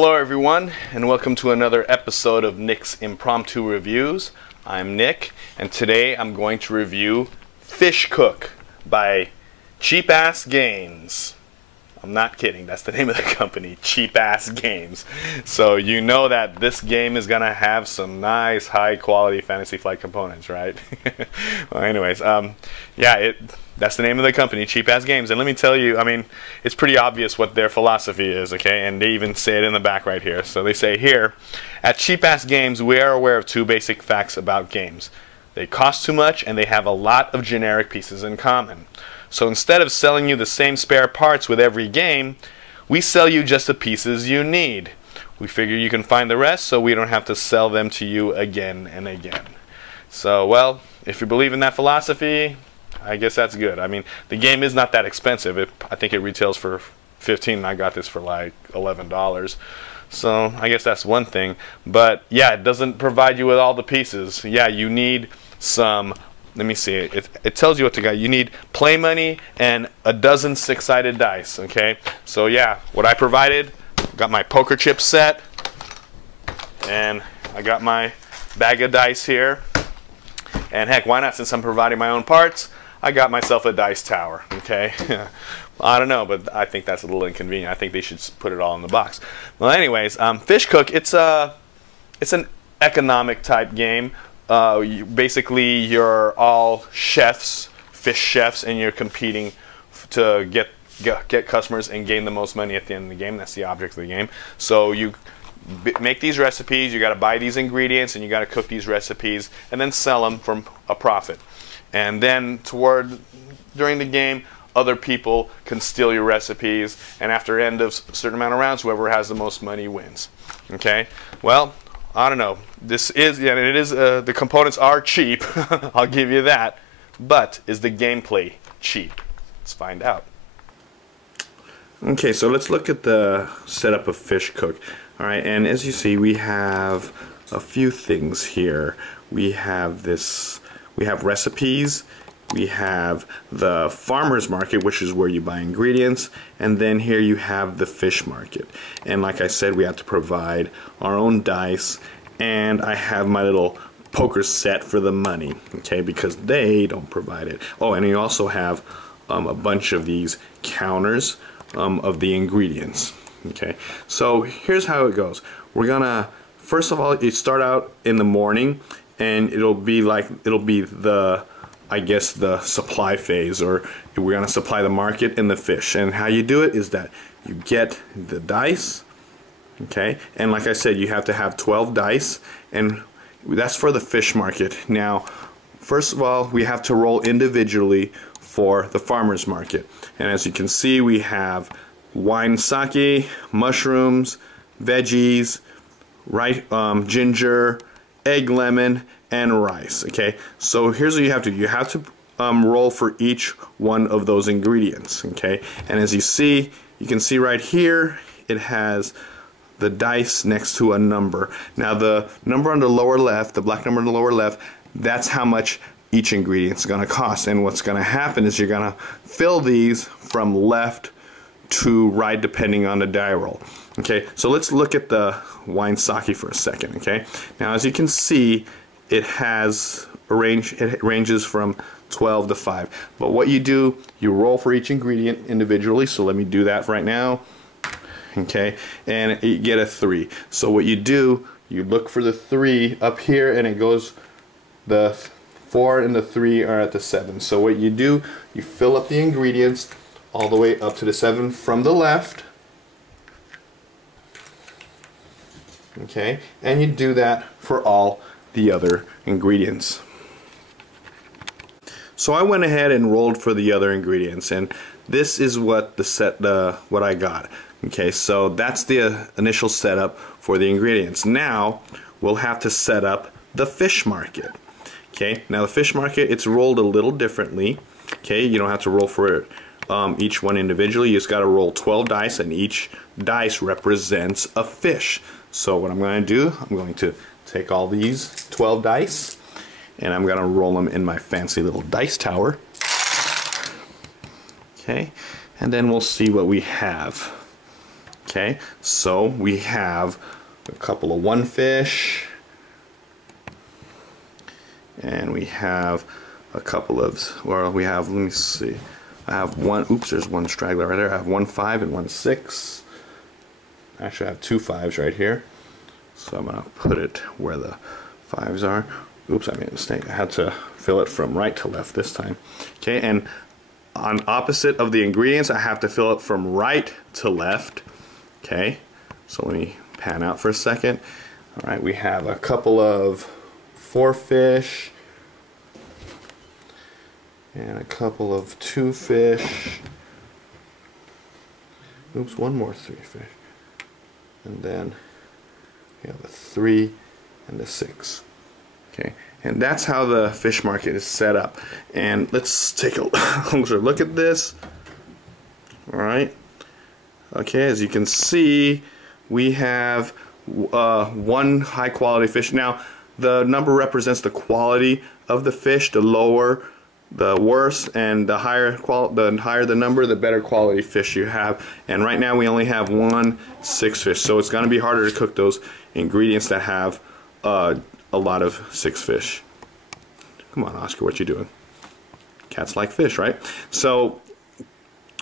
Hello everyone, and welcome to another episode of Nick's Impromptu Reviews. I'm Nick, and today I'm going to review Fish Cook by Cheapass Games. I'm not kidding, that's the name of the company, Cheapass Games. So you know that this game is going to have some nice high quality Fantasy Flight components, right? Well, anyways, that's the name of the company, Cheapass Games. And let me tell you, I mean, it's pretty obvious what their philosophy is, okay? And they even say it in the back right here. So they say here, at Cheapass Games, we are aware of two basic facts about games. They cost too much, and they have a lot of generic pieces in common. So instead of selling you the same spare parts with every game, we sell you just the pieces you need. We figure you can find the rest, so we don't have to sell them to you again and again. So, well, if you believe in that philosophy, I guess that's good. I mean, the game is not that expensive. I think it retails for $15, and I got this for like $11. So I guess that's one thing. But yeah, it doesn't provide you with all the pieces. Yeah, you need some, let me see, it tells you what to get. You need play money and a dozen six-sided dice, okay? So yeah, what I provided, got my poker chip set, and I got my bag of dice here. And heck, why not, since I'm providing my own parts, I got myself a dice tower, okay? I don't know, but I think that's a little inconvenient. I think they should put it all in the box. Well, anyways, Fish Cook, it's an economic type game. Basically, you're all chefs, fish chefs, and you're competing to get customers and gain the most money at the end of the game. That's the object of the game. So you make these recipes, you got to buy these ingredients, and you got to cook these recipes, and then sell them for a profit. And then during the game, other people can steal your recipes, and after end of a certain amount of rounds, whoever has the most money wins. Okay? Well, I don't know. This is, yeah, it is. The components are cheap. I'll give you that. But is the gameplay cheap? Let's find out. Okay, so let's look at the setup of Fish Cook. All right, and as you see, we have a few things here. We have this. We have recipes. We have the farmer's market, which is where you buy ingredients, and then here you have the fish market. And like I said, we have to provide our own dice, and I have my little poker set for the money, okay, because they don't provide it. Oh, and you also have a bunch of these counters of the ingredients, okay. So here's how it goes. We're gonna, first of all, you start out in the morning, and it'll be the, I guess, the supply phase, or we're going to supply the market and the fish. And how you do it is that you get the dice, okay, and like I said, you have to have 12 dice, and that's for the fish market. Now, first of all, we have to roll individually for the farmer's market. And as you can see, we have wine sake, mushrooms, veggies, ginger, egg lemon, and rice. Okay, so here's what you have to roll for each one of those ingredients. Okay, and as you can see right here, it has the dice next to a number. Now the number on the lower left, the black number on the lower left, that's how much each ingredient is going to cost. And what's going to happen is you're going to fill these from left to right depending on the die roll. Okay, so let's look at the wine sake for a second. Okay, now as you can see, it ranges from 12 to 5. But what you do, you roll for each ingredient individually. So let me do that right now. Okay, and you get a 3. So what you do, you look for the 3 up here, and it goes, the 4 and the 3 are at the 7. So what you do, you fill up the ingredients all the way up to the 7 from the left. Okay, and you do that for all the other ingredients. So I went ahead and rolled for the other ingredients, and this is what what I got. Okay, so that's the initial setup for the ingredients. Now we'll have to set up the fish market. Okay, now the fish market, it's rolled a little differently. Okay, you don't have to roll for each one individually. You just got to roll 12 dice, and each dice represents a fish. So what I'm going to do, I'm going to take all these 12 dice, and I'm going to roll them in my fancy little dice tower. Okay, and then we'll see what we have. Okay. Okay, so we have a couple of one fish, and we have a couple of, well, we have, let me see, I have one, oops, there's one straggler right there. I have 1 5 and 1 6. Actually, I have 2 5s right here. So I'm going to put it where the 5s are. Oops, I made a mistake. I had to fill it from right to left this time. Okay, and on opposite of the ingredients, I have to fill it from right to left. Okay, so let me pan out for a second. All right, we have a couple of 4 fish and a couple of 2 fish. Oops, one more 3 fish. And then we have a 3 and a 6. Okay, and that's how the fish market is set up. And let's take a closer look at this. All right. Okay, as you can see, we have one high quality fish. Now, the number represents the quality of the fish. The lower, the worse, and the higher the number, the better quality fish you have. And right now we only have 1 6 fish, so it's going to be harder to cook those ingredients that have a lot of 6 fish. Come on, Oscar, what you doing? Cats like fish, right? So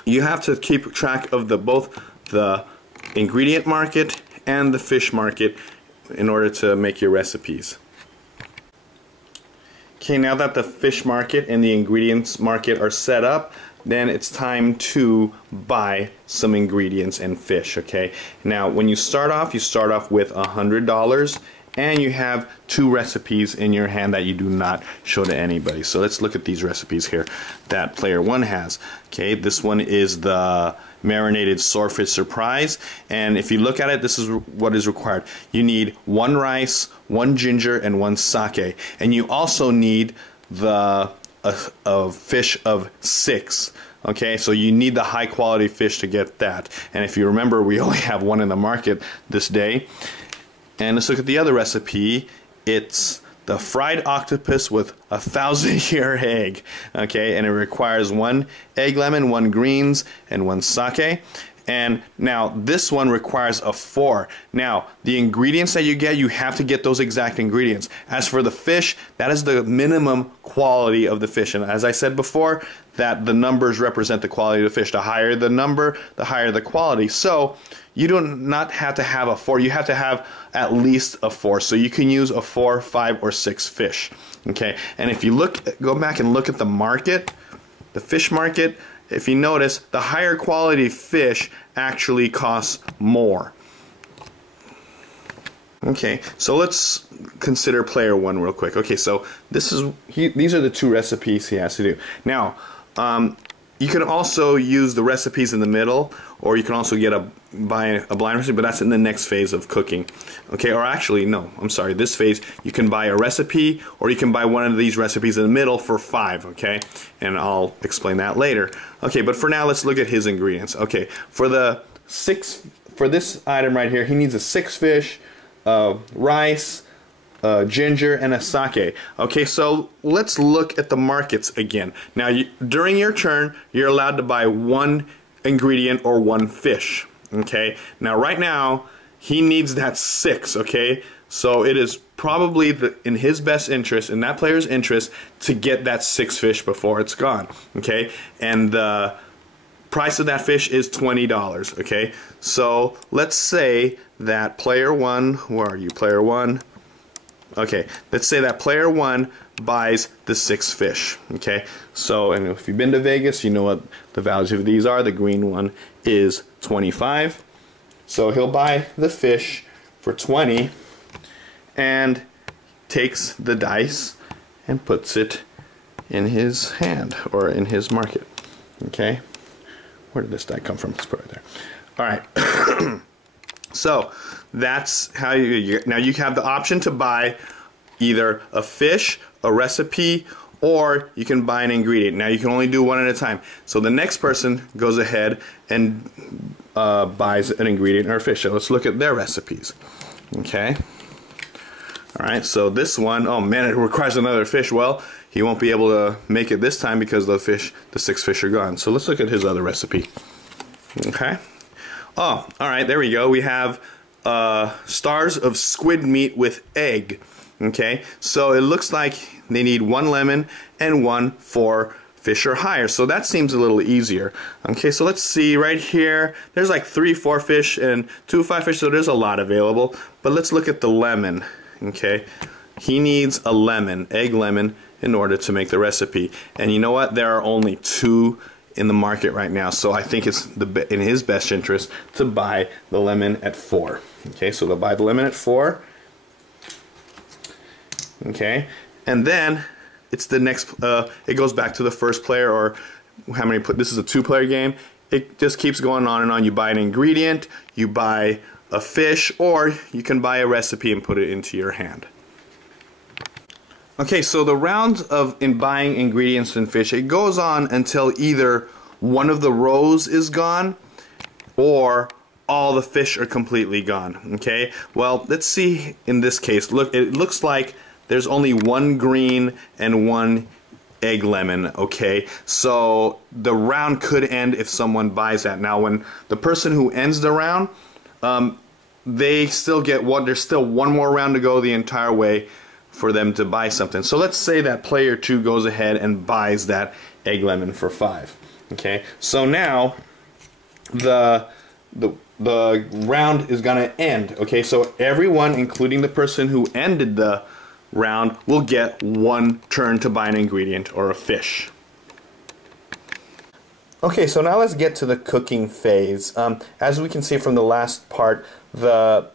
you have to keep track of both the ingredient market and the fish market in order to make your recipes. Okay, now that the fish market and the ingredients market are set up, then it's time to buy some ingredients and fish. Okay, now when you start off with $100, and you have 2 recipes in your hand that you do not show to anybody. So let's look at these recipes here that player 1 has. Okay, this one is the marinated swordfish surprise, and if you look at it, this is what is required. You need 1 rice, 1 ginger, and 1 sake, and you also need a fish of 6. Okay, so you need the high quality fish to get that. And if you remember, we only have 1 in the market this day. And let's look at the other recipe. It's the fried octopus with 1,000-year egg. Okay, and it requires 1 egg lemon, 1 greens, and 1 sake. And now this one requires a 4. Now the ingredients that you get, you have to get those exact ingredients. As for the fish, that is the minimum quality of the fish. And as I said before, that the numbers represent the quality of the fish. The higher the number, the higher the quality. So you do not have to have a 4. You have to have at least a 4. So you can use a 4, 5, or 6 fish. Okay, and if you go back and look at the market, the fish market, if you notice, the higher quality fish actually costs more. Okay, so let's consider player 1 real quick. Okay, so these are the 2 recipes he has to do. Now, you can also use the recipes in the middle, or you can also buy a blind recipe, but that's in the next phase of cooking. Okay, or actually, no, I'm sorry, this phase, you can buy a recipe, or you can buy one of these recipes in the middle for 5, okay? And I'll explain that later. Okay, but for now, let's look at his ingredients. Okay, for this item right here, he needs a 6 fish, rice, ginger, and a sake. Okay, so let's look at the markets again. Now, during your turn, you're allowed to buy 1 ingredient or 1 fish. Okay, now right now, he needs that 6, okay? So it is probably in his best interest, in that player's interest, to get that 6 fish before it's gone, okay? And the price of that fish is $20, okay? So let's say that player 1, where are you, player 1? Okay, let's say that player 1 buys the 6 fish, okay? So, and if you've been to Vegas, you know what the values of these are. The green one is 25. So he'll buy the fish for 20 and takes the dice and puts it in his hand, or in his market, okay? Where did this die come from? Let's put it right there. All right. So that's how now you have the option to buy either a fish, a recipe, or you can buy an ingredient. Now you can only do 1 at a time. So the next person goes ahead and buys an ingredient or a fish. So let's look at their recipes. Okay. All right. So this one, oh man, it requires another fish. Well, he won't be able to make it this time because the 6 fish are gone. So let's look at his other recipe. Okay. Oh, all right, there we go. We have stars of squid meat with egg. Okay, so it looks like they need 1 lemon and 1 for fish or higher. So that seems a little easier. Okay, so let's see right here. There's like 3 4 fish and 2 5 fish, so there's a lot available. But let's look at the lemon. Okay, he needs a lemon, egg lemon, in order to make the recipe. And you know what? There are only 2 in the market right now, so I think it's in his best interest to buy the lemon at 4. Okay, so they'll buy the lemon at 4. Okay, and then it's the next. It goes back to the first player, or how many? This is a 2-player game. It just keeps going on and on. You buy an ingredient, you buy a fish, or you can buy a recipe and put it into your hand. Okay, so the round in buying ingredients and fish, it goes on until either one of the rows is gone or all the fish are completely gone. Okay, well, let's see in this case. Look, it looks like there's only 1 green and 1 egg lemon. Okay, so the round could end if someone buys that. Now, when the person who ends the round, they still get one. There's still 1 more round to go the entire way for them to buy something. So let's say that player 2 goes ahead and buys that egg lemon for 5. Okay, so now the round is gonna end. Okay, so everyone, including the person who ended the round, will get 1 turn to buy an ingredient or a fish. Okay, so now let's get to the cooking phase. As we can see from the last part, the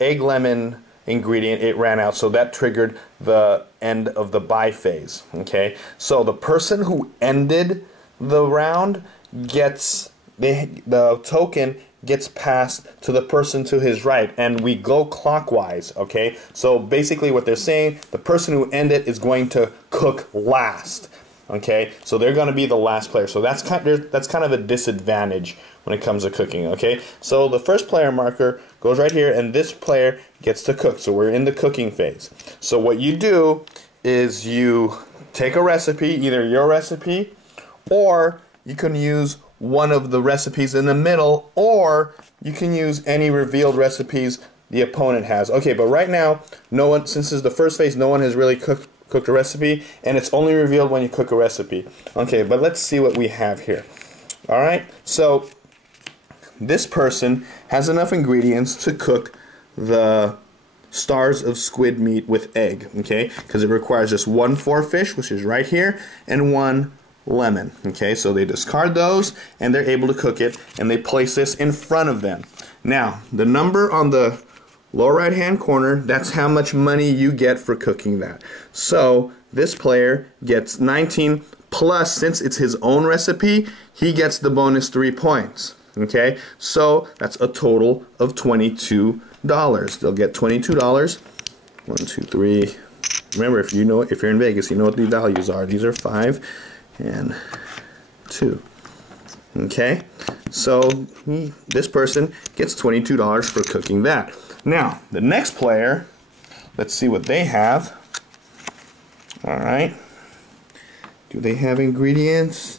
egg lemon ingredient, it ran out, so that triggered the end of the buy phase. Okay, so the person who ended the round gets the token gets passed to the person to his right, and we go clockwise. Okay, so basically what they're saying, the person who ended is going to cook last. Okay, so they're going to be the last player, so that's kind of a disadvantage when it comes to cooking. Okay, so the first player marker goes right here, and this player gets to cook. So we're in the cooking phase. So what you do is you take a recipe, either your recipe, or you can use one of the recipes in the middle, or you can use any revealed recipes the opponent has. Okay, but right now, no one, since it's the first phase, no one has really cooked a recipe, and it's only revealed when you cook a recipe. Okay, but let's see what we have here. Alright, so this person has enough ingredients to cook the stars of squid meat with egg, okay, because it requires just 1 4 fish, which is right here, and 1 lemon. Okay, so they discard those and they're able to cook it, and they place this in front of them. Now, the number on the lower right hand corner, that's how much money you get for cooking that. So this player gets 19 plus, since it's his own recipe, he gets the bonus 3 points. Okay, so that's a total of $22. They'll get $22. 1 2 3. Remember, if you're in Vegas, you know what the values are. These are 5 and 2. Okay, so this person gets $22 for cooking that. Now, the next player, let's see what they have. Alright, do they have ingredients?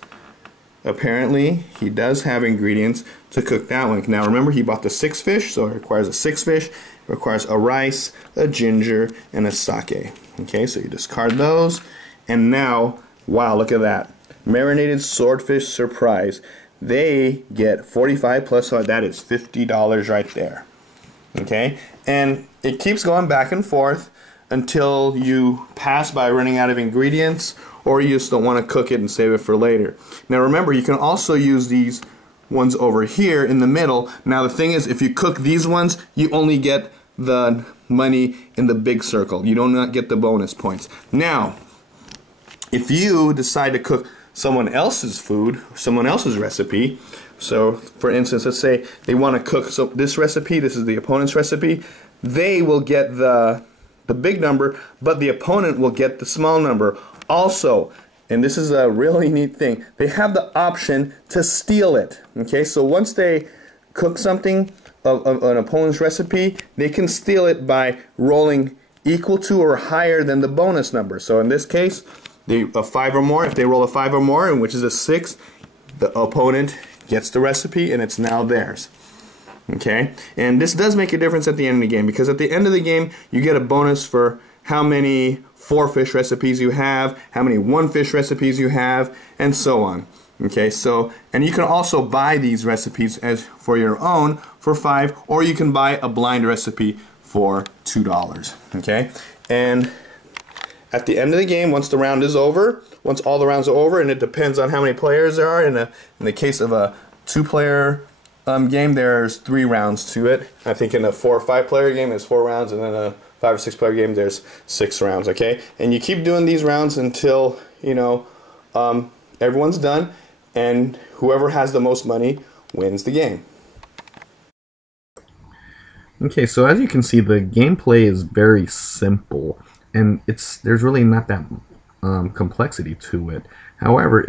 Apparently, he does have ingredients to cook that one. Now remember, he bought the 6 fish, so it requires a 6 fish. It requires a rice, a ginger, and a sake. Okay, so you discard those. And now, wow, look at that. Marinated swordfish surprise. They get 45 plus, so that is $50 right there. Okay, and it keeps going back and forth until you pass by running out of ingredients, or you just don't want to cook it and save it for later. Now remember, you can also use these ones over here in the middle. Now the thing is, if you cook these ones, you only get the money in the big circle. You do not get the bonus points. Now, if you decide to cook someone else's food, someone else's recipe, so for instance, let's say they want to cook this recipe, this is the opponent's recipe, they will get the big number, but the opponent will get the small number. Also, and this is a really neat thing, they have the option to steal it. Okay, so once they cook something of an opponent's recipe, they can steal it by rolling equal to or higher than the bonus number. So in this case, a 5 or more, if they roll a 5 or more, and which is a 6, the opponent gets the recipe, and it's now theirs. Okay, and this does make a difference at the end of the game, because at the end of the game you get a bonus for how many 4-fish recipes you have, how many 1-fish recipes you have, and so on. Okay, so, and you can also buy these recipes as for your own for $5, or you can buy a blind recipe for $2. Okay, and at the end of the game, once the round is over, once all the rounds are over, and it depends on how many players there are. In the case of a 2-player game, there's 3 rounds to it. I think in a 4 or 5-player game, there's 4 rounds, and then a 5 or 6-player game, there's 6 rounds. Okay, and you keep doing these rounds until everyone's done, and whoever has the most money wins the game. Okay, so as you can see, the gameplay is very simple, and there's really not that complexity to it. However,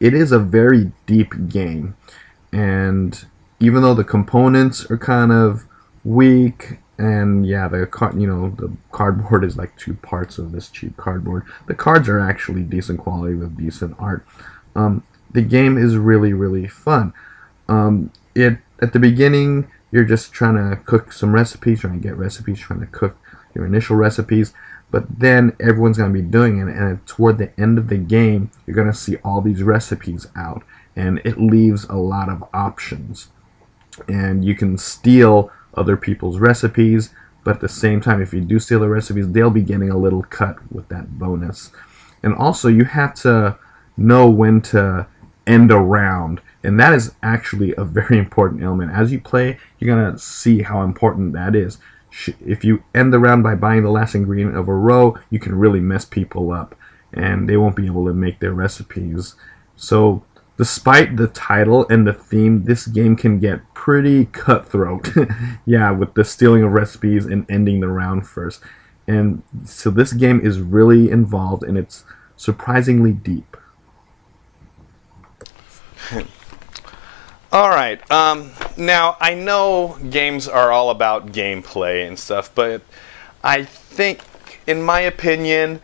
it is a very deep game, and even though the components are kind of weak, and yeah, the cardboard is like 2 parts of this cheap cardboard. The cards are actually decent quality with decent art. The game is really, really fun. At the beginning, you're just trying to cook some recipes, trying to get recipes, trying to cook your initial recipes, but then everyone's going to be doing it, and toward the end of the game, you're going to see all these recipes out, and it leaves a lot of options. And you can steal other people's recipes, but at the same time, if you do steal the recipes, they'll be getting a little cut with that bonus. And also, you have to know when to end a round, and that is actually a very important element. As you play, you're going to see how important that is. If you end the round by buying the last ingredient of a row, you can really mess people up, and they won't be able to make their recipes. So despite the title and the theme, this game can get pretty cutthroat. Yeah, with the stealing of recipes and ending the round first. And so this game is really involved, and it's surprisingly deep. Alright, now I know games are all about gameplay and stuff, but I think, in my opinion,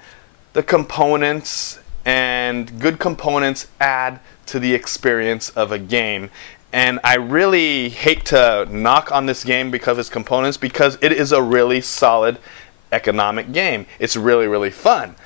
the components and good components add to the experience of a game. And I really hate to knock on this game because of its components, because it is a really solid economic game. It's really, really fun.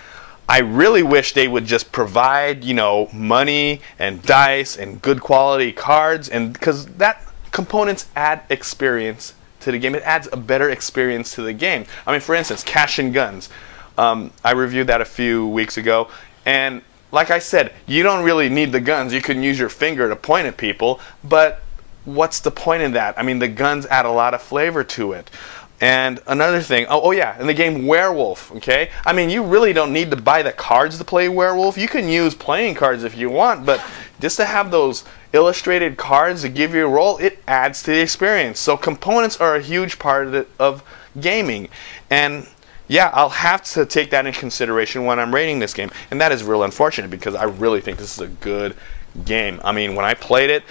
I really wish they would just provide, money and dice and good quality cards, and because that components add experience to the game. It adds a better experience to the game. I mean, for instance, cash and guns. I reviewed that a few weeks ago, and like I said, you don't really need the guns. You can use your finger to point at people, but what's the point in that? I mean, the guns add a lot of flavor to it. And another thing, oh yeah, in the game Werewolf, okay? I mean, you really don't need to buy the cards to play Werewolf. You can use playing cards if you want, but just to have those illustrated cards to give you a roll, it adds to the experience. So components are a huge part of gaming. And yeah, I'll have to take that in consideration when I'm rating this game. And that is real unfortunate, because I really think this is a good game. I mean, when I played it,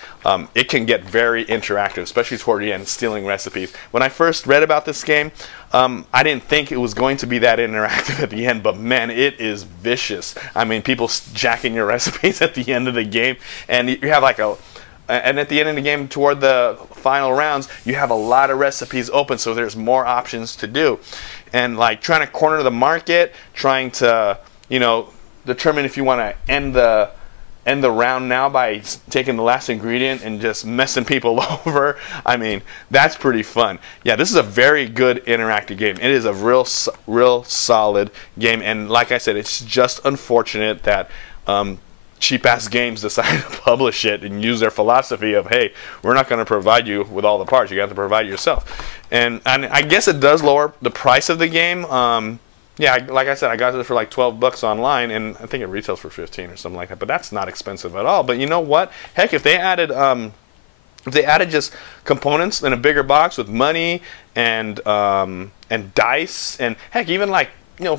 it can get very interactive, especially toward the end, stealing recipes. When I first read about this game, I didn't think it was going to be that interactive at the end, but man, it is vicious. I mean, people jacking your recipes at the end of the game, and you have like and at the end of the game, toward the final rounds, you have a lot of recipes open, so there's more options to do. And like trying to corner the market, trying to, determine if you want to end the round now by taking the last ingredient and just messing people over. I mean, that's pretty fun. Yeah, this is a very good interactive game. It is a real solid game, and like I said, it's just unfortunate that Cheapass Games decided to publish it and use their philosophy of, hey, we're not going to provide you with all the parts. You have to provide it yourself. And I guess it does lower the price of the game. Yeah, like I said, I got it for like $12 online, and I think it retails for 15 or something like that. But that's not expensive at all. But you know what? Heck, if they added just components in a bigger box with money and dice, and heck, even like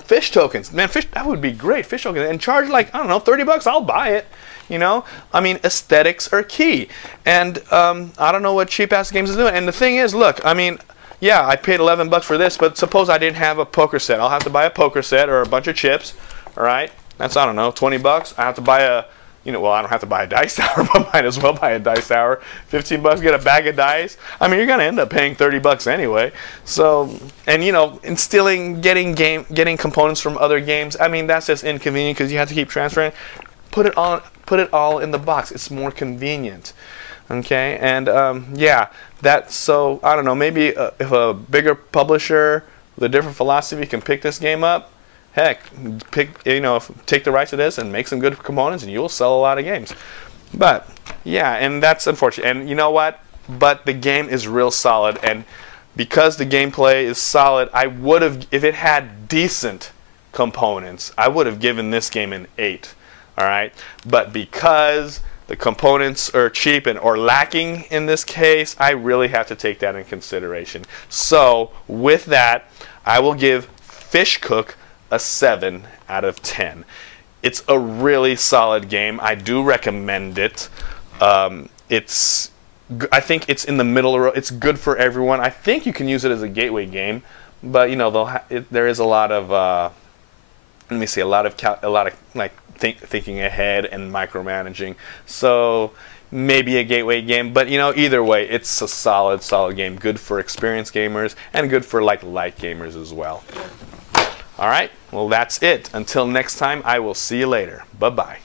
fish tokens, man, that would be great. Fish tokens, and charge like, I don't know, $30. I'll buy it. I mean, aesthetics are key, and I don't know what Cheapass Games is doing. And the thing is, look, I mean, yeah, I paid $11 for this, but suppose I didn't have a poker set. I'll have to buy a poker set or a bunch of chips. All right, that's, I don't know, $20. I have to buy you know, well, I don't have to buy a dice tower, but might as well buy a dice tower. 15 bucks, get a bag of dice. I mean, you're going to end up paying 30 bucks anyway. So, and you know, getting components from other games, I mean, that's just inconvenient because you have to keep transferring. Put it all in the box. It's more convenient. Okay, and yeah, so I don't know, maybe if a bigger publisher with a different philosophy can pick this game up, heck, take the rights to this and make some good components, and you'll sell a lot of games. But yeah, and that's unfortunate. And you know what? But the game is real solid, and because the gameplay is solid, I would have, if it had decent components, I would have given this game an 8. All right, but because the components are cheap or lacking in this case, I really have to take that in consideration. So with that, I will give Fish Cook a 7 out of 10. It's a really solid game. I do recommend it. I think it's in the middle. It's good for everyone. I think you can use it as a gateway game, but you know, there is a lot of let me see, a lot of like thinking ahead and micromanaging. So maybe a gateway game, but you know, either way, it's a solid game. Good for experienced gamers and good for like light gamers as well. All right, well, that's it. Until next time, I will see you later. Bye-bye.